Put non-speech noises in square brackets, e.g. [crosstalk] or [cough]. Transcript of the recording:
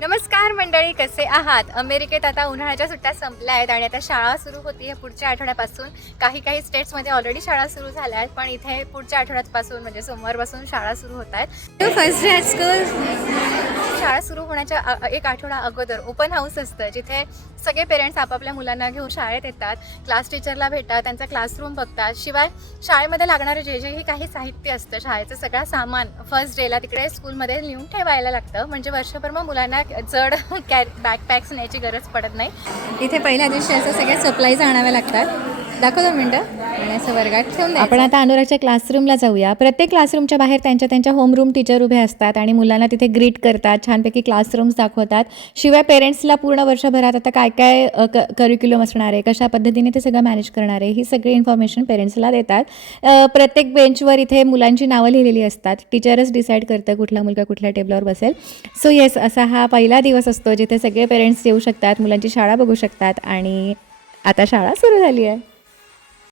नमस्कार मंडळी कसे आहात? अमेरिकेत आता उन्हाळ्याच्या सुट्ट्या संपल्या आहेत आणि आता शाळा सुरू होती पुढच्या आठवड्यापासून. काही काही स्टेट्समध्ये ऑलरेडी शाळा सुरू झाल्या आहेत पण इथे पुढच्या आठवड्यापासून म्हणजे सोमवारपासून शाळा सुरू होत आहेत. फर्स्ट डे स्कूल शाळा सुरू होण्याच्या एक आठवडा अगोदर ओपन हाऊस असतं जिथे सगळे पेरेंट्स आपापल्या मुलांना घेऊन शाळेत येतात. क्लास टीचरला भेटतात त्यांचा क्लासरूम बघतात. शिवाय शाळेमध्ये लागणारे जे जे काही साहित्य असतं शाळेचं सगळं सामान फर्स्ट डेला तिकडे स्कूलमध्ये लिहून ठेवायला लागतं. म्हणजे वर्षभर मग मुलांना जड [laughs] कॅ बॅकपॅक्स न्यायची गरज पडत नाही. इथे पहिल्या दिवशी असं सगळ्या सप्लाईज आणाव्या लागतात. दाखव दोन मिनटं. आणि असं वर्गात ठेवून आपण आता अनुरागच्या क्लासरूमला जाऊया. प्रत्येक क्लासरूमच्या बाहेर त्यांच्या त्यांच्या होमरूम टीचर उभे असतात आणि मुलांना तिथे ग्रीट करतात छानपैकी क्लासरूम्स दाखवतात. शिवाय पेरेंट्सला पूर्ण वर्षभरात आता काय काय करिक्युलम असणार आहे कशा पद्धतीने ते सगळं मॅनेज करणार आहे ही सगळी इन्फॉर्मेशन पेरेंट्सला देतात. प्रत्येक बेंचवर इथे मुलांची नावं लिहिलेली असतात. टीचरच डिसाईड करतं कुठला मुलगा कुठल्या टेबलावर बसेल. सो येस असा हा पहिला दिवस असतो जिथे सगळे पेरेंट्स येऊ शकतात मुलांची शाळा बघू शकतात आणि आता शाळा सुरू झाली आहे.